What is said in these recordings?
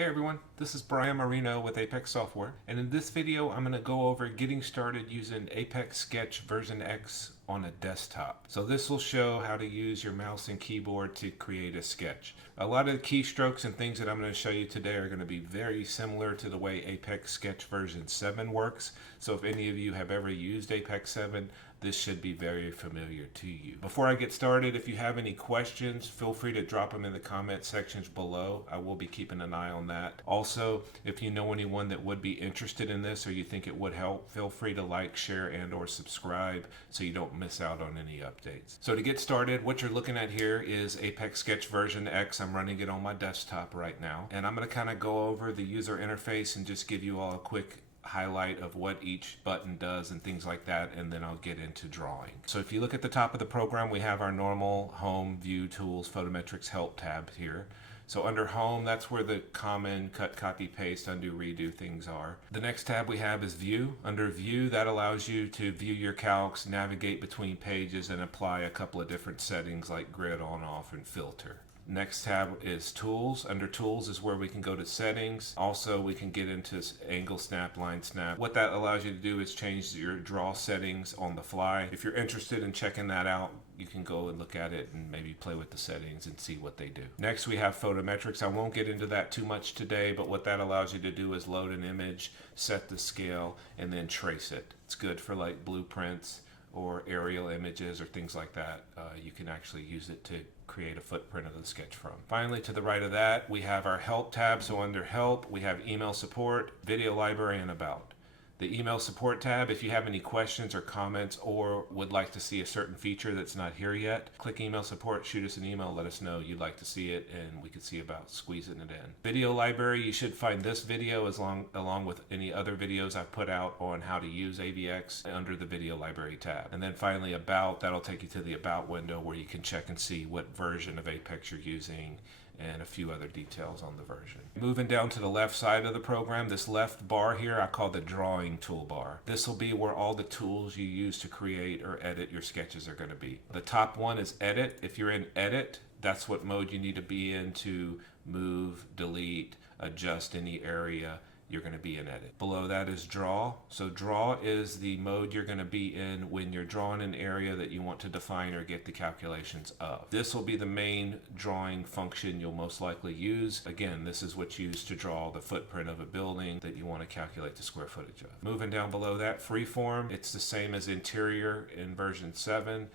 Hey everyone, this is Brian Marino with Apex Software, and in this video I'm going to go over getting started using ApexSketch version X on a desktop. So this will show how to use your mouse and keyboard to create a sketch. A lot of the keystrokes and things that I'm going to show you today are going to be very similar to the way ApexSketch version 7 works. So if any of you have ever used Apex 7, this should be very familiar to you. Before I get started, if you have any questions, feel free to drop them in the comment sections below. I will be keeping an eye on that. Also, if you know anyone that would be interested in this or you think it would help, feel free to like, share, and or subscribe so you don't miss out on any updates. So to get started, what you're looking at here is ApexSketch version X. I'm running it on my desktop right now. And I'm going to kind of go over the user interface and just give you all a quick highlight of what each button does and things like that, and then I'll get into drawing. So if you look at the top of the program, we have our normal home, view, tools, photometrics, help tab here. So under home, that's where the common cut, copy, paste, undo, redo things are. The next tab we have is view. Under view, that allows you to view your calcs, navigate between pages, and apply a couple of different settings like grid on, off, and filter. Next tab is tools. Under tools is where we can go to settings. Also, we can get into angle snap, line snap. What that allows you to do is change your draw settings on the fly. If you're interested in checking that out, you can go and look at it and maybe play with the settings and see what they do. Next, we have photometrics. I won't get into that too much today, but what that allows you to do is load an image, set the scale, and then trace it. It's good for like blueprints or aerial images or things like that. You can actually use it to create a footprint of the sketch from. Finally, to the right of that, we have our help tab. So under help, we have email support, video library, and about. The email support tab, if you have any questions or comments or would like to see a certain feature that's not here yet, click email support, shoot us an email, let us know you'd like to see it, and we could see about squeezing it in. Video library, you should find this video along with any other videos I've put out on how to use AVX under the video library tab. And then finally about, that'll take you to the about window where you can check and see what version of Apex you're using and a few other details on the version. Moving down to the left side of the program, this left bar here I call the drawing toolbar. This will be where all the tools you use to create or edit your sketches are going to be. The top one is edit. If you're in edit, that's what mode you need to be in to move, delete, adjust any area you're going to be in edit. Below that is draw. So draw is the mode you're going to be in when you're drawing an area that you want to define or get the calculations of. This will be the main drawing function you'll most likely use. Again, this is what's used to draw the footprint of a building that you want to calculate the square footage of. Moving down below that, Freeform. It's the same as interior in version 7.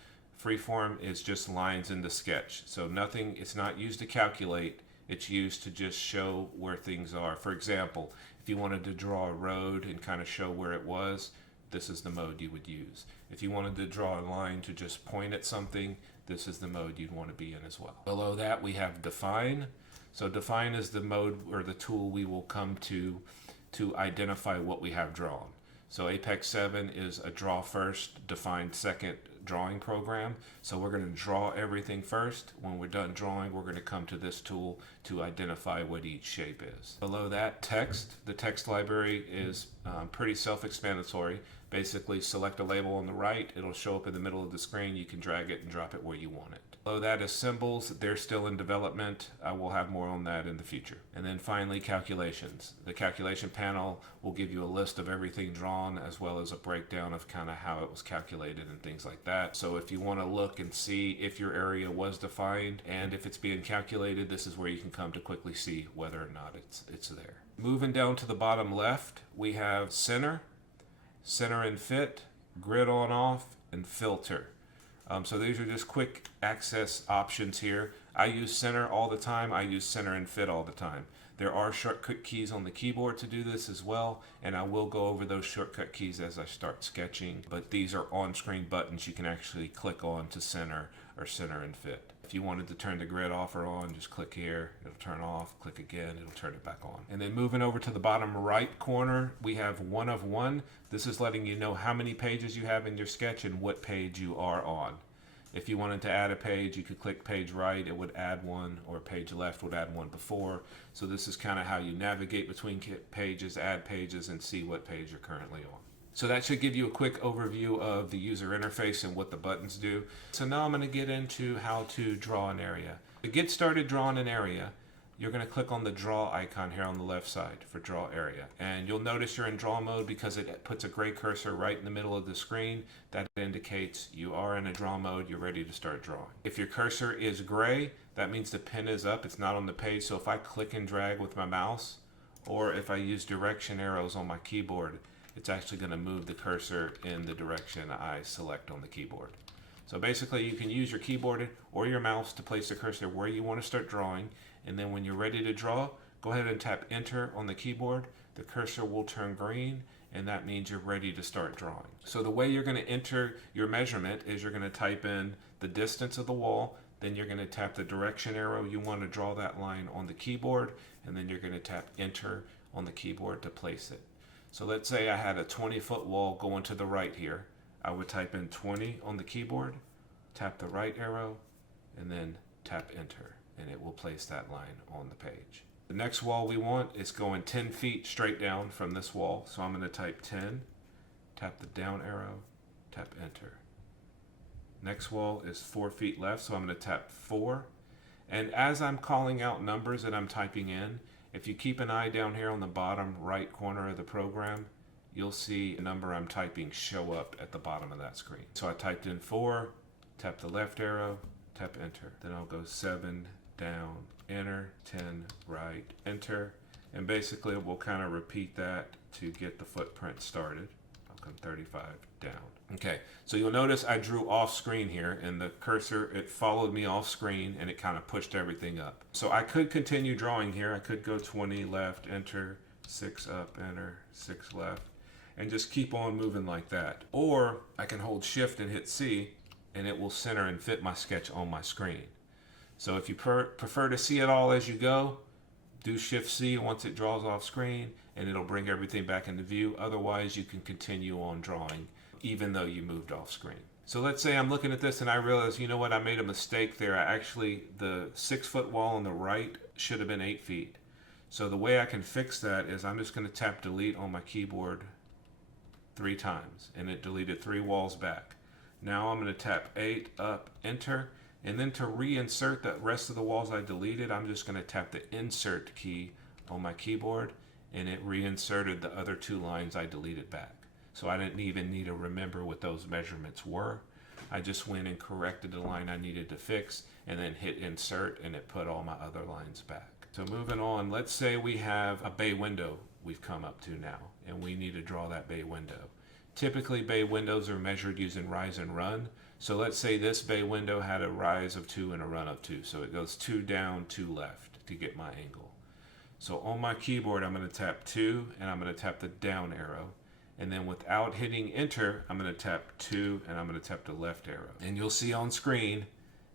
Freeform is just lines in the sketch. So nothing, it's not used to calculate. It's used to just show where things are. For example, if you wanted to draw a road and kind of show where it was, this is the mode you would use. If you wanted to draw a line to just point at something, this is the mode you'd want to be in as well. Below that, we have define. So define is the mode or the tool we will come to identify what we have drawn. So Apex 7 is a draw first, define second drawing program. So we're going to draw everything first. When we're done drawing, we're going to come to this tool to identify what each shape is. Below that, text. The text library is pretty self-explanatory. Basically, select a label on the right. It'll show up in the middle of the screen. You can drag it and drop it where you want it. Below that is symbols. They're still in development. I will have more on that in the future. And then finally, calculations. The calculation panel will give you a list of everything drawn as well as a breakdown of kind of how it was calculated and things like that. So if you want to look and see if your area was defined and if it's being calculated, this is where you can come to quickly see whether or not it's there. Moving down to the bottom left, we have center, center and fit, grid on off, and filter. So these are just quick access options here. I use center all the time. I use center and fit all the time. There are shortcut keys on the keyboard to do this as well, and I will go over those shortcut keys as I start sketching, but these are on-screen buttons you can actually click on to center or center and fit. If you wanted to turn the grid off or on, just click here, it'll turn off, click again, it'll turn it back on. And then moving over to the bottom right corner, we have 1 of 1. This is letting you know how many pages you have in your sketch and what page you are on. If you wanted to add a page, you could click page right, it would add one, or page left would add one before. So this is kind of how you navigate between pages, add pages, and see what page you're currently on. So that should give you a quick overview of the user interface and what the buttons do. So now I'm going to get into how to draw an area. To get started drawing an area, you're going to click on the draw icon here on the left side for draw area. And you'll notice you're in draw mode because it puts a gray cursor right in the middle of the screen. That indicates you are in a draw mode, you're ready to start drawing. If your cursor is gray, that means the pen is up, it's not on the page. So if I click and drag with my mouse, or if I use direction arrows on my keyboard, it's actually going to move the cursor in the direction I select on the keyboard. So basically you can use your keyboard or your mouse to place the cursor where you want to start drawing, and then when you're ready to draw, go ahead and tap enter on the keyboard. The cursor will turn green, and that means you're ready to start drawing. So the way you're going to enter your measurement is you're going to type in the distance of the wall, then you're going to tap the direction arrow. You want to draw that line on the keyboard, and then you're going to tap enter on the keyboard to place it. So let's say I had a 20-foot wall going to the right here. I would type in 20 on the keyboard, tap the right arrow, and then tap enter, and it will place that line on the page. The next wall we want is going 10 feet straight down from this wall. So I'm going to type 10, tap the down arrow, tap enter. Next wall is 4 feet left, so I'm going to tap 4. And as I'm calling out numbers that I'm typing in, if you keep an eye down here on the bottom right corner of the program, you'll see a number I'm typing show up at the bottom of that screen. So I typed in 4, tap the left arrow, tap enter. Then I'll go 7, down, enter, 10, right, enter. And basically we'll kind of repeat that to get the footprint started. I'll come 35, down. Okay, so you'll notice I drew off screen here, and the cursor, it followed me off screen and it kind of pushed everything up. So I could continue drawing here. I could go 20 left, enter, 6 up, enter, 6 left, and just keep on moving like that. Or I can hold shift and hit C, and it will center and fit my sketch on my screen. So if you prefer to see it all as you go, do shift C once it draws off screen, and it'll bring everything back into view. Otherwise, you can continue on drawing even though you moved off screen. So let's say I'm looking at this and I realize, you know what, I made a mistake there. The 6-foot wall on the right should have been 8 feet. So the way I can fix that is I'm just going to tap delete on my keyboard 3 times, and it deleted 3 walls back. Now I'm going to tap 8 up, enter, and then to reinsert the rest of the walls I deleted, I'm just going to tap the insert key on my keyboard, and it reinserted the other 2 lines I deleted back. So I didn't even need to remember what those measurements were. I just went and corrected the line I needed to fix, and then hit insert, and it put all my other lines back. So moving on, let's say we have a bay window we've come up to now, and we need to draw that bay window. Typically, bay windows are measured using rise and run. So let's say this bay window had a rise of 2 and a run of 2. So it goes 2 down, 2 left to get my angle. So on my keyboard, I'm going to tap 2, and I'm going to tap the down arrow. And then without hitting enter, I'm going to tap 2, and I'm going to tap the left arrow. And you'll see on screen,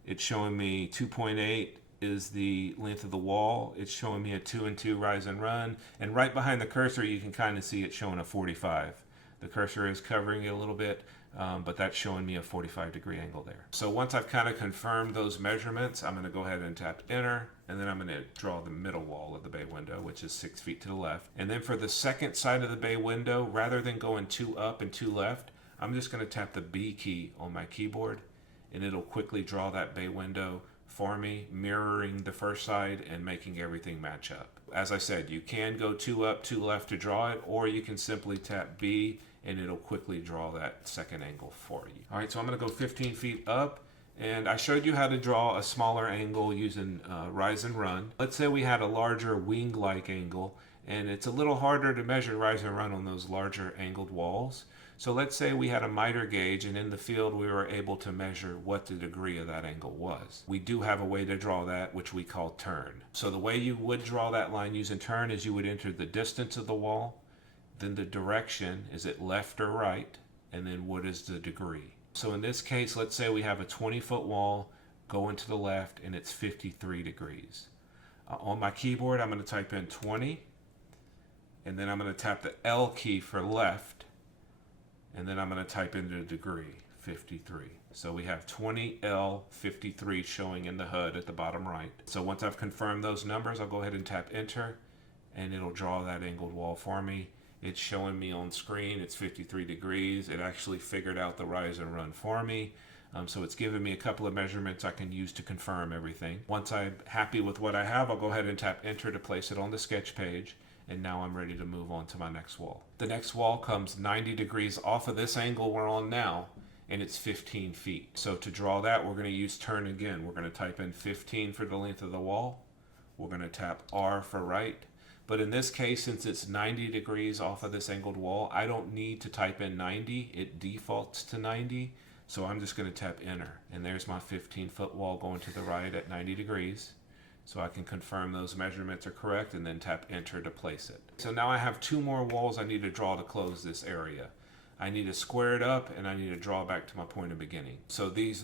it's showing me 2.8 is the length of the wall. It's showing me a 2 and 2 rise and run. And right behind the cursor, you can kind of see it showing a 45. The cursor is covering it a little bit, but that's showing me a 45-degree angle there. So once I've kind of confirmed those measurements, I'm going to go ahead and tap enter, and then I'm going to draw the middle wall of the bay window, which is 6 feet to the left. And then for the second side of the bay window, rather than going 2 up and 2 left, I'm just going to tap the B key on my keyboard, and it'll quickly draw that bay window for me, mirroring the first side and making everything match up. As I said, you can go 2 up, 2 left to draw it, or you can simply tap B and it'll quickly draw that second angle for you. All right, so I'm going to go 15 feet up, and I showed you how to draw a smaller angle using rise and run. Let's say we had a larger wing-like angle, and it's a little harder to measure rise and run on those larger angled walls. So let's say we had a miter gauge, and in the field we were able to measure what the degree of that angle was. We do have a way to draw that, which we call turn. So the way you would draw that line using turn is you would enter the distance of the wall, then the direction, is it left or right, and then what is the degree. So in this case, let's say we have a 20-foot wall going to the left, and it's 53 degrees. On my keyboard, I'm going to type in 20, and then I'm going to tap the L key for left, and then I'm going to type in the degree, 53. So we have 20L 53 showing in the HUD at the bottom right. So once I've confirmed those numbers, I'll go ahead and tap enter, and it'll draw that angled wall for me. It's showing me on screen, it's 53 degrees. It actually figured out the rise and run for me. So it's giving me a couple of measurements I can use to confirm everything. Once I'm happy with what I have, I'll go ahead and tap enter to place it on the sketch page. And now I'm ready to move on to my next wall. The next wall comes 90 degrees off of this angle we're on now, and it's 15 feet. So to draw that, we're going to use turn again. We're going to type in 15 for the length of the wall. We're going to tap R for right. But in this case, since it's 90 degrees off of this angled wall, I don't need to type in 90. It defaults to 90. So I'm just going to tap enter. And there's my 15-foot wall going to the right at 90 degrees. So I can confirm those measurements are correct and then tap enter to place it. So now I have two more walls I need to draw to close this area. I need to square it up and I need to draw back to my point of beginning. So the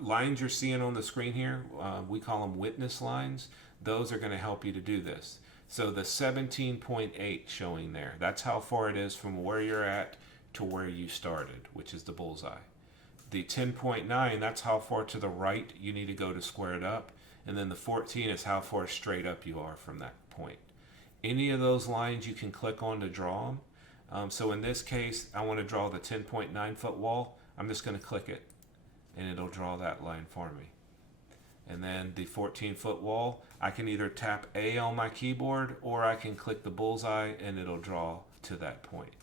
lines you're seeing on the screen here, we call them witness lines. Those are going to help you to do this. So the 17.8 showing there, that's how far it is from where you're at to where you started, which is the bullseye. The 10.9, that's how far to the right you need to go to square it up. And then the 14 is how far straight up you are from that point. Any of those lines you can click on to draw them. So in this case, I want to draw the 10.9 foot wall. I'm just going to click it and it'll draw that line for me. And then the 14-foot wall, I can either tap A on my keyboard or I can click the bullseye and it'll draw to that point.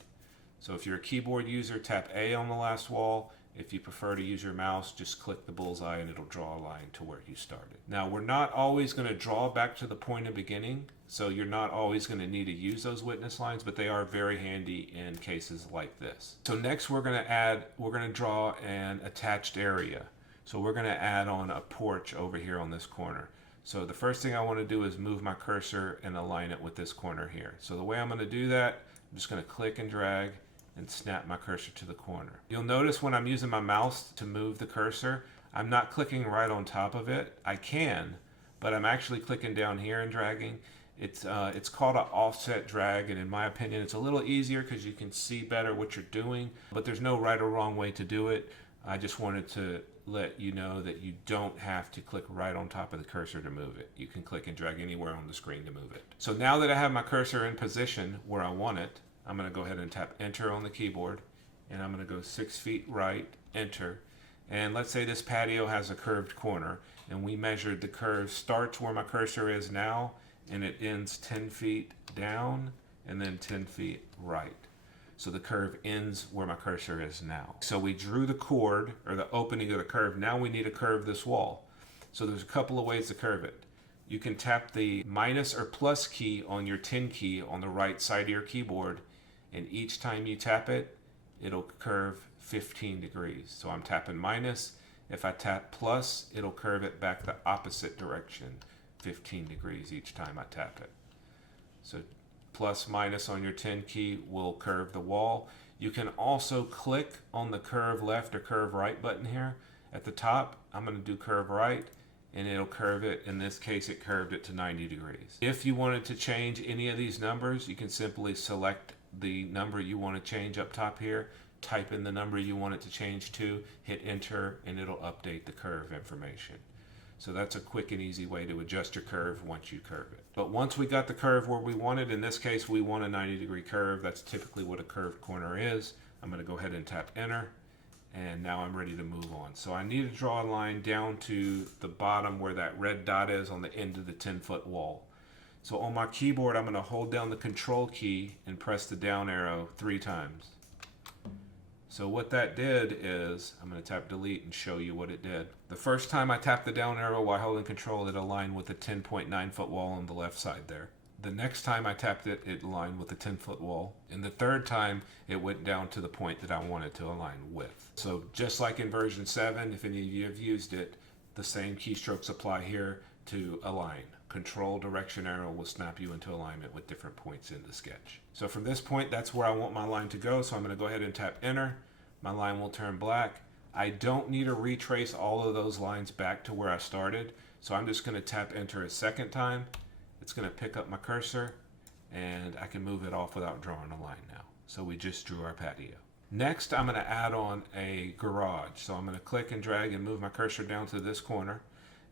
So if you're a keyboard user, tap A on the last wall. If you prefer to use your mouse, just click the bullseye and it'll draw a line to where you started. Now, we're not always going to draw back to the point of beginning, so you're not always going to need to use those witness lines, but they are very handy in cases like this. So next we're going to draw an attached area. So we're going to add on a porch over here on this corner. So the first thing I want to do is move my cursor and align it with this corner here. So the way I'm going to do that, I'm just going to click and drag and snap my cursor to the corner. You'll notice when I'm using my mouse to move the cursor, I'm not clicking right on top of it. I can, but I'm actually clicking down here and dragging. It's called an offset drag, and in my opinion, it's a little easier because you can see better what you're doing, but there's no right or wrong way to do it. I just wanted to let you know that you don't have to click right on top of the cursor to move it. You can click and drag anywhere on the screen to move it. So now that I have my cursor in position where I want it, I'm going to go ahead and tap enter on the keyboard, and I'm going to go 6 feet right, enter. And let's say this patio has a curved corner, and we measured the curve starts where my cursor is now, and it ends 10 feet down, and then 10 feet right. So the curve ends where my cursor is now. So we drew the chord, or the opening of the curve. Now we need to curve this wall. So there's a couple of ways to curve it. You can tap the minus or plus key on your 10 key on the right side of your keyboard, and each time you tap it, it'll curve 15 degrees. So I'm tapping minus. If I tap plus, it'll curve it back the opposite direction, 15 degrees each time I tap it. So plus minus on your 10 key will curve the wall. You can also click on the curve left or curve right button here. At the top, I'm going to do curve right, and it'll curve it. In this case, it curved it to 90 degrees. If you wanted to change any of these numbers, you can simply select the number you want to change up top here, type in the number you want it to change to, hit enter, and it'll update the curve information. So that's a quick and easy way to adjust your curve once you curve it. But once we got the curve where we wanted, in this case we want a 90-degree curve. That's typically what a curved corner is. I'm going to go ahead and tap enter, and now I'm ready to move on. So I need to draw a line down to the bottom where that red dot is on the end of the 10-foot wall. So on my keyboard, I'm going to hold down the control key and press the down arrow 3 times. So what that did is, I'm going to tap delete and show you what it did. The first time I tapped the down arrow while holding control, it aligned with the 10.9 foot wall on the left side there. The next time I tapped it, it aligned with the 10-foot wall. And the third time, it went down to the point that I wanted to align with. So just like in version 7, if any of you have used it, the same keystrokes apply here to align. Ctrl Direction arrow will snap you into alignment with different points in the sketch. So from this point, that's where I want my line to go. So I'm going to go ahead and tap enter. My line will turn black. I don't need to retrace all of those lines back to where I started. So I'm just going to tap enter a second time. It's going to pick up my cursor, and I can move it off without drawing a line now. So we just drew our patio. Next, I'm going to add on a garage. So I'm going to click and drag and move my cursor down to this corner.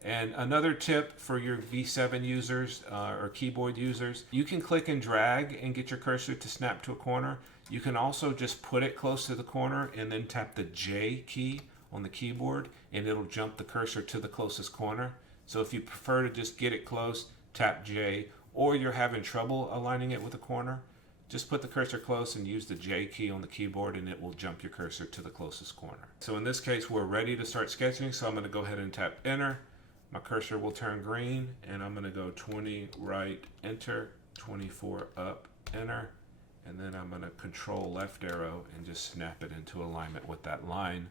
And another tip for your V7 users or keyboard users, you can click and drag and get your cursor to snap to a corner. You can also just put it close to the corner and then tap the J key on the keyboard and it'll jump the cursor to the closest corner. So if you prefer to just get it close, tap J, or you're having trouble aligning it with a corner, just put the cursor close and use the J key on the keyboard and it will jump your cursor to the closest corner. So in this case, we're ready to start sketching. So I'm going to go ahead and tap enter. My cursor will turn green and I'm going to go 20 right, enter, 24 up, enter, and then I'm going to control left arrow and just snap it into alignment with that line.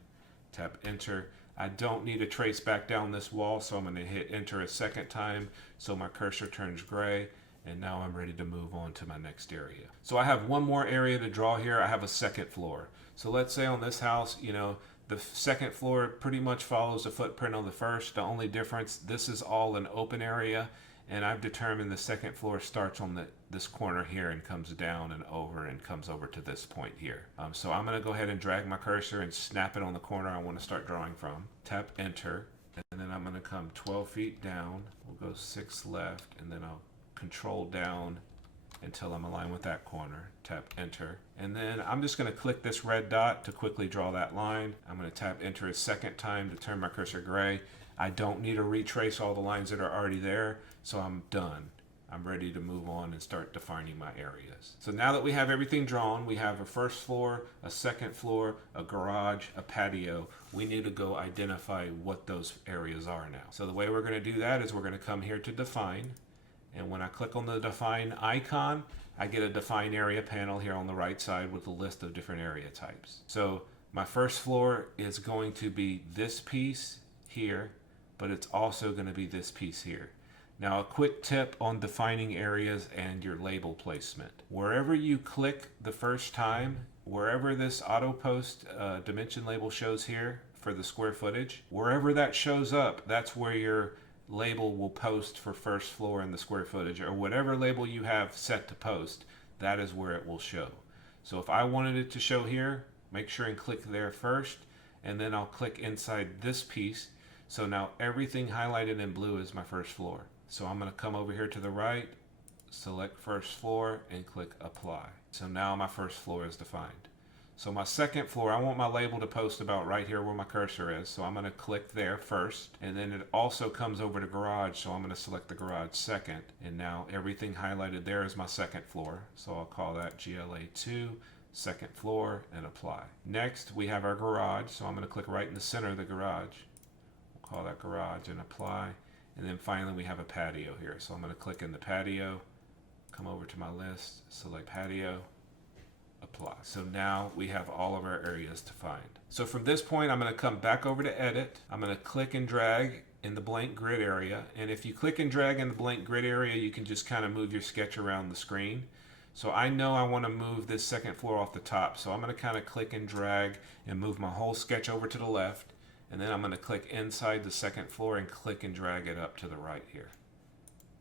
Tap enter. I don't need to trace back down this wall, so I'm going to hit enter a second time so my cursor turns gray, and now I'm ready to move on to my next area. So I have one more area to draw here. I have a second floor. So let's say on this house, you know, the second floor pretty much follows the footprint on the first. The only difference, this is all an open area, and I've determined the second floor starts on this corner here and comes down and comes over to this point here. So I'm going to go ahead and drag my cursor and snap it on the corner I want to start drawing from. Tap enter, and then I'm going to come 12 feet down. We'll go 6 left, and then I'll control down until I'm aligned with that corner. Tap enter, and then I'm just going to click this red dot to quickly draw that line. I'm going to tap enter a second time to turn my cursor gray. I don't need to retrace all the lines that are already there, so I'm done. I'm ready to move on and start defining my areas. So now that we have everything drawn, we have a first floor, a second floor, a garage, a patio. We need to go identify what those areas are now. So the way we're going to do that is we're going to come here to define. And when I click on the define icon, I get a define area panel here on the right side with a list of different area types. So my first floor is going to be this piece here, but it's also going to be this piece here. Now, a quick tip on defining areas and your label placement. Wherever you click the first time, wherever this auto post dimension label shows here for the square footage, wherever that shows up, that's where your label will post for first floor and the square footage, or whatever label you have set to post, that is where it will show. So if I wanted it to show here, make sure and click there first, and then I'll click inside this piece. So now everything highlighted in blue is my first floor. So I'm going to come over here to the right, select first floor, and click apply. So now my first floor is defined. So my second floor, I want my label to post about right here where my cursor is. So I'm going to click there first, and then it also comes over to garage. So I'm going to select the garage second, and now everything highlighted there is my second floor. So I'll call that GLA2, second floor, and apply. Next, we have our garage. So I'm going to click right in the center of the garage. We'll call that garage and apply. And then finally we have a patio here. So I'm going to click in the patio, come over to my list, select patio, apply. So now we have all of our areas defined. So from this point, I'm going to come back over to edit. I'm going to click and drag in the blank grid area. And if you click and drag in the blank grid area, you can just kind of move your sketch around the screen. So I know I want to move this second floor off the top. So I'm going to kind of click and drag and move my whole sketch over to the left. And then I'm going to click inside the second floor and click and drag it up to the right here.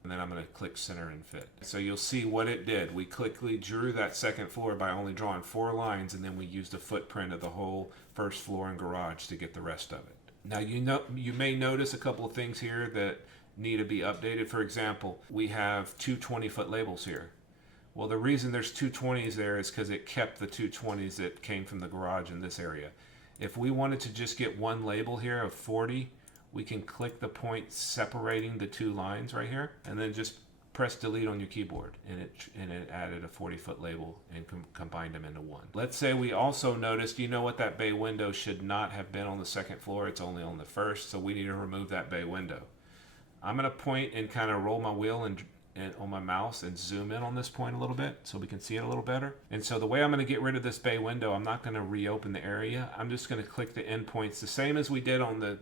And then I'm going to click center and fit. So you'll see what it did. We quickly drew that second floor by only drawing 4 lines, and then we used a footprint of the whole first floor and garage to get the rest of it. Now you may notice a couple of things here that need to be updated. For example, we have 2 20-foot labels here. Well, the reason there's 2 20s there is because it kept the 2 20s that came from the garage in this area. If we wanted to just get one label here of 40, we can click the point separating the 2 lines right here, and then just press delete on your keyboard, and it added a 40-foot label and combined them into one. Let's say we also noticed, you know what, that bay window should not have been on the second floor, it's only on the first, so we need to remove that bay window. I'm going to point and kind of roll my wheel and on my mouse and zoom in on this point a little bit so we can see it a little better. And so the way I'm going to get rid of this bay window, I'm not going to reopen the area. I'm just going to click the endpoints the same as we did on the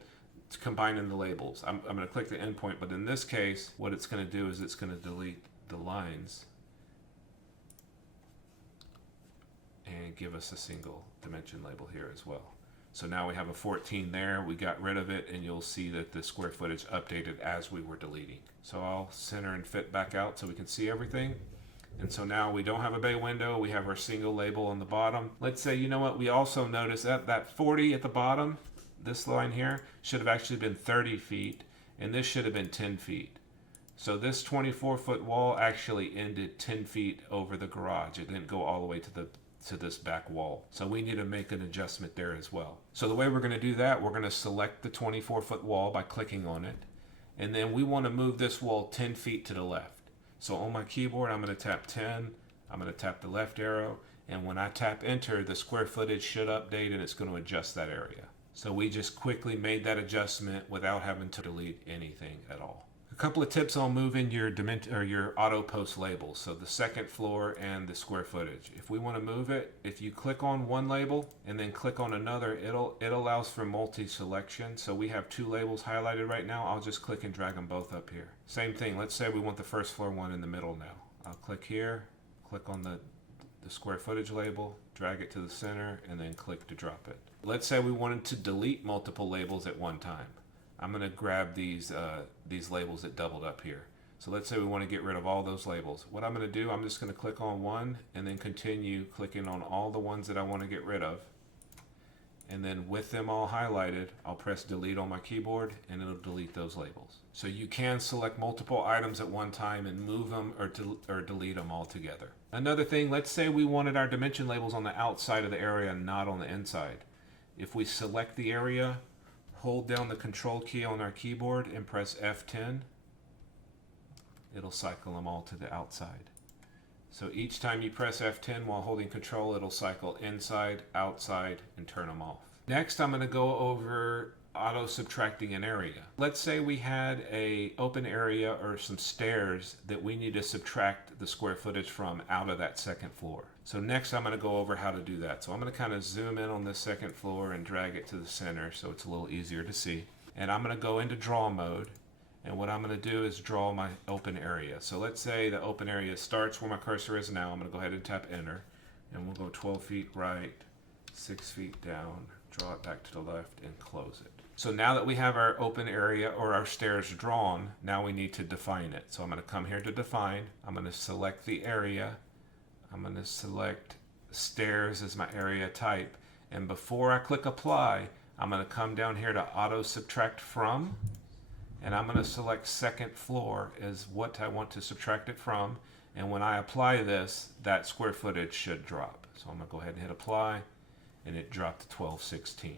combining the labels. I'm going to click the endpoint, but in this case, what it's going to do is it's going to delete the lines and give us a single dimension label here as well. So now we have a 14 there, we got rid of it, and you'll see that the square footage updated as we were deleting. So I'll center and fit back out so we can see everything. And so now we don't have a bay window, we have our single label on the bottom. Let's say, you know what, we also notice that 40 at the bottom, this line here, should have actually been 30 feet, and this should have been 10 feet. So this 24-foot wall actually ended 10 feet over the garage. It didn't go all the way to the to this back wall. So we need to make an adjustment there as well. So the way we're going to do that, we're going to select the 24-foot wall by clicking on it. And then we want to move this wall 10 feet to the left. So on my keyboard, I'm going to tap 10. I'm going to tap the left arrow. And when I tap enter, the square footage should update and it's going to adjust that area. So we just quickly made that adjustment without having to delete anything at all. A couple of tips on moving your your auto post labels. So the second floor and the square footage. If we want to move it, if you click on one label and then click on another, it allows for multi-selection. So we have two labels highlighted right now. I'll just click and drag them both up here. Same thing. Let's say we want the first floor one in the middle now. I'll click here, click on the square footage label, drag it to the center, and then click to drop it. Let's say we wanted to delete multiple labels at one time. I'm going to grab these labels that doubled up here. So let's say we want to get rid of all those labels. What I'm going to do, I'm just going to click on one and then continue clicking on all the ones that I want to get rid of. And then with them all highlighted, I'll press delete on my keyboard and it'll delete those labels. So you can select multiple items at one time and move them or delete them all together. Another thing, let's say we wanted our dimension labels on the outside of the area, not on the inside. If we select the area, hold down the control key on our keyboard and press F10, it'll cycle them all to the outside. So each time you press F10 while holding control, it'll cycle inside, outside, and turn them off. Next, I'm going to go over auto subtracting an area. Let's say we had a open area or some stairs that we need to subtract the square footage from out of that second floor. So next I'm going to go over how to do that. So I'm going to kind of zoom in on this second floor and drag it to the center so it's a little easier to see. And I'm going to go into draw mode. And what I'm going to do is draw my open area. So let's say the open area starts where my cursor is now. I'm going to go ahead and tap enter. And we'll go 12 feet right, 6 feet down, draw it back to the left, and close it. So now that we have our open area or our stairs drawn, now we need to define it. So I'm going to come here to define. I'm going to select the area. I'm going to select stairs as my area type. And before I click apply, I'm going to come down here to auto subtract from. And I'm going to select second floor as what I want to subtract it from. And when I apply this, that square footage should drop. So I'm going to go ahead and hit apply, and it dropped to 1216.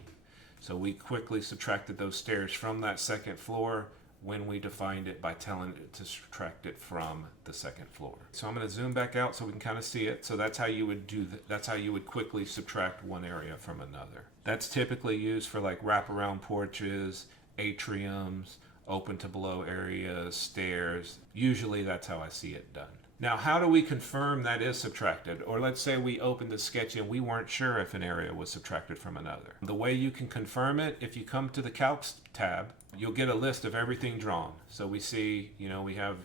So we quickly subtracted those stairs from that second floor when we defined it by telling it to subtract it from the second floor. So I'm going to zoom back out so we can kind of see it. So that's how you would do that. That's how you would quickly subtract one area from another. That's typically used for like wraparound porches, atriums, open to below areas, stairs. Usually that's how I see it done. Now, how do we confirm that is subtracted? Or let's say we opened the sketch and we weren't sure if an area was subtracted from another. The way you can confirm it, if you come to the Calc tab, you'll get a list of everything drawn. So we see, we have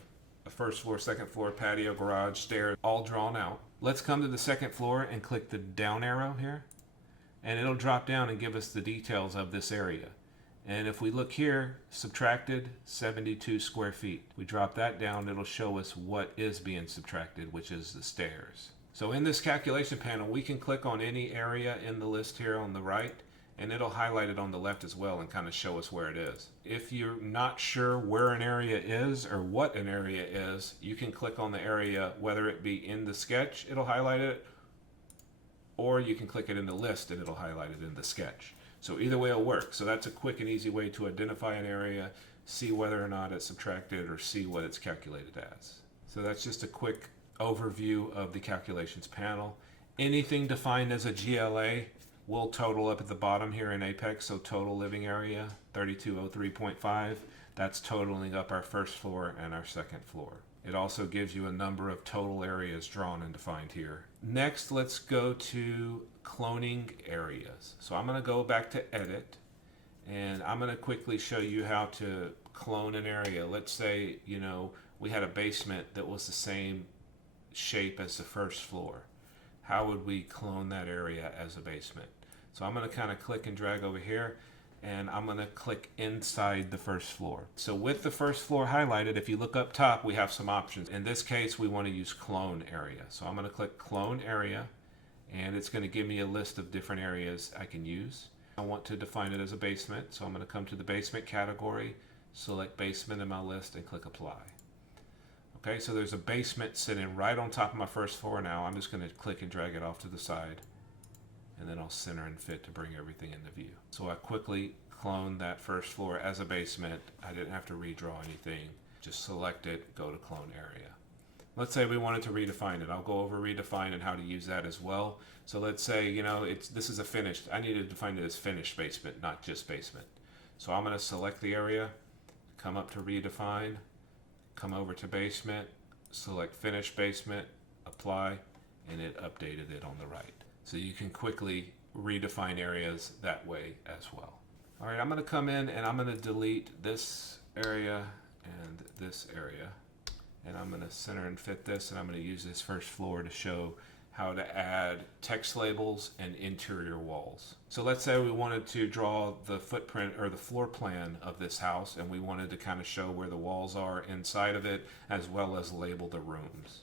a first floor, second floor, patio, garage, stairs, all drawn out. Let's come to the second floor and click the down arrow here. And it'll drop down and give us the details of this area. And if we look here, subtracted 72 square feet. We drop that down, it'll show us what is being subtracted, which is the stairs. So in this calculation panel, we can click on any area in the list here on the right, and it'll highlight it on the left as well and kind of show us where it is. If you're not sure where an area is or what an area is, you can click on the area, whether it be in the sketch, it'll highlight it, or you can click it in the list and it'll highlight it in the sketch. So either way it'll work. So that's a quick and easy way to identify an area, see whether or not it's subtracted, or see what it's calculated as. So that's just a quick overview of the calculations panel. Anything defined as a GLA will total up at the bottom here in Apex. So total living area 3203.5. That's totaling up our first floor and our second floor. It also gives you a number of total areas drawn and defined here. Next, let's go to cloning areas. So I'm going to go back to edit, and I'm going to quickly show you how to clone an area. Let's say, we had a basement that was the same shape as the first floor. How would we clone that area as a basement? So I'm going to kind of click and drag over here, and I'm going to click inside the first floor. So with the first floor highlighted, if you look up top, we have some options. In this case, we want to use clone area. So I'm going to click clone area, and it's going to give me a list of different areas I can use. I want to define it as a basement, so I'm going to come to the basement category, select basement in my list, and click apply. Okay, so there's a basement sitting right on top of my first floor now. I'm just going to click and drag it off to the side, and then I'll center and fit to bring everything into view. So I quickly cloned that first floor as a basement. I didn't have to redraw anything. Just select it, go to clone area. Let's say we wanted to redefine it. I'll go over redefine and how to use that as well. So let's say, this is a finished. I need to define it as finished basement, not just basement. So I'm going to select the area, come up to redefine, come over to basement, select finish basement, apply, and it updated it on the right. So you can quickly redefine areas that way as well. All right, I'm going to come in and I'm going to delete this area and this area. And I'm going to center and fit this, and I'm going to use this first floor to show how to add text labels and interior walls. So let's say we wanted to draw the footprint or the floor plan of this house, and we wanted to kind of show where the walls are inside of it, as well as label the rooms.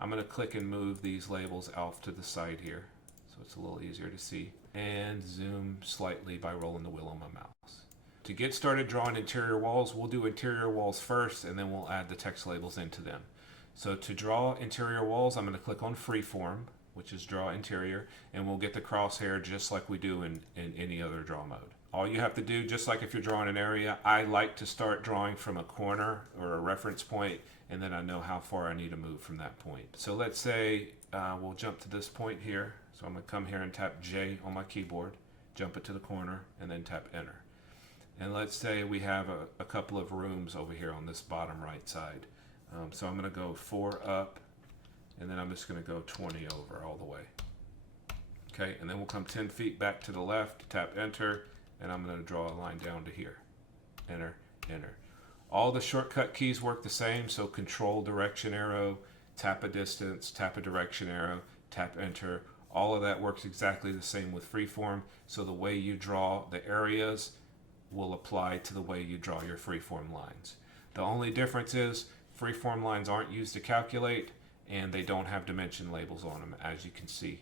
I'm going to click and move these labels off to the side here, so it's a little easier to see, and zoom slightly by rolling the wheel on my mouse. To get started drawing interior walls, we'll do interior walls first, and then we'll add the text labels into them. So to draw interior walls, I'm going to click on Freeform, which is Draw Interior, and we'll get the crosshair just like we do in any other draw mode. All you have to do, just like if you're drawing an area, I like to start drawing from a corner or a reference point, and then I know how far I need to move from that point. So let's say we'll jump to this point here. So I'm going to come here and tap J on my keyboard, jump it to the corner, and then tap Enter. And let's say we have a couple of rooms over here on this bottom right side. So I'm going to go 4 up, and then I'm just going to go 20 over all the way. Okay, and then we'll come 10 feet back to the left, tap Enter, and I'm going to draw a line down to here. Enter, Enter. All the shortcut keys work the same, so Ctrl Direction arrow, tap a distance, tap a direction arrow, tap Enter. All of that works exactly the same with Freeform, so the way you draw the areas will apply to the way you draw your freeform lines. The only difference is freeform lines aren't used to calculate, and they don't have dimension labels on them. As you can see,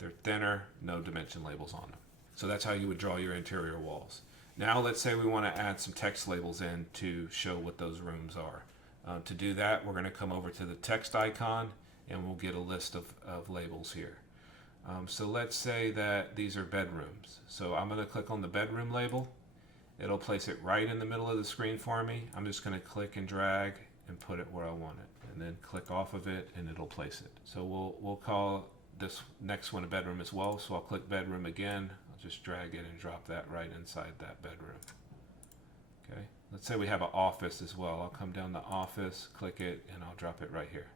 they're thinner, no dimension labels on them. So that's how you would draw your interior walls. Now let's say we want to add some text labels in to show what those rooms are. To do that, we're going to come over to the text icon, and we'll get a list of labels here. So let's say that these are bedrooms. So I'm going to click on the bedroom label. It'll place it right in the middle of the screen for me. I'm just going to click and drag and put it where I want it, and then click off of it, and it'll place it. So we'll call this next one a bedroom as well. So I'll click bedroom again. I'll just drag it and drop that right inside that bedroom. Okay. Let's say we have an office as well. I'll come down to office, click it, and I'll drop it right here.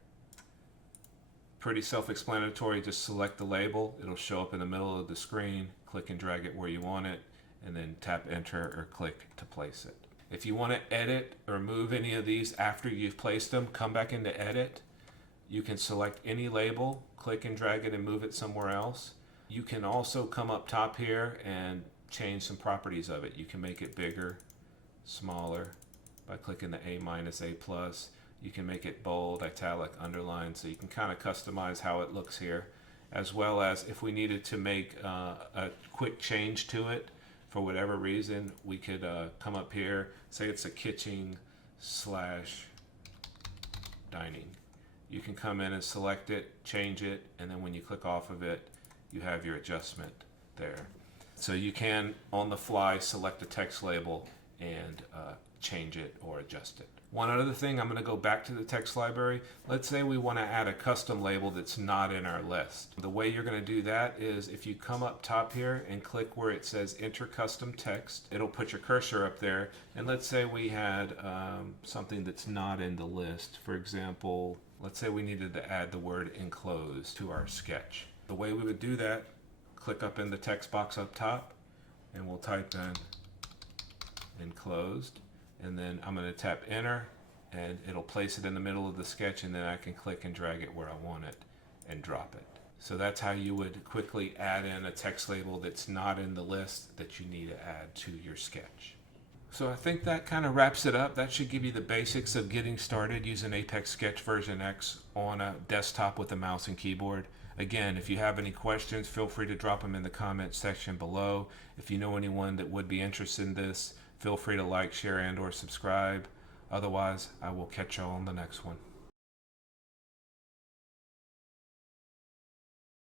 Pretty self-explanatory. Just select the label. It'll show up in the middle of the screen. Click and drag it where you want it, and then tap Enter or click to place it. If you want to edit or move any of these after you've placed them, come back into Edit. You can select any label, click and drag it and move it somewhere else. You can also come up top here and change some properties of it. You can make it bigger, smaller by clicking the A-, A+. You can make it bold, italic, underlined, so you can kind of customize how it looks here, as well as if we needed to make a quick change to it, for whatever reason, we could come up here, say it's a kitchen / dining. You can come in and select it, change it, and then when you click off of it, you have your adjustment there. So you can, on the fly, select a text label and change it or adjust it. One other thing, I'm going to go back to the text library. Let's say we want to add a custom label that's not in our list. The way you're going to do that is if you come up top here and click where it says Enter Custom Text, it'll put your cursor up there. And let's say we had something that's not in the list. For example, let's say we needed to add the word enclosed to our sketch. The way we would do that, click up in the text box up top, and we'll type in enclosed. And then I'm going to tap Enter, and it'll place it in the middle of the sketch, and then I can click and drag it where I want it and drop it. So that's how you would quickly add in a text label that's not in the list that you need to add to your sketch. So I think that kind of wraps it up. That should give you the basics of getting started using ApexSketch version X on a desktop with a mouse and keyboard. Again, if you have any questions, feel free to drop them in the comments section below. If you know anyone that would be interested in this, feel free to like, share, and/or subscribe. Otherwise, I will catch y'all on the next one.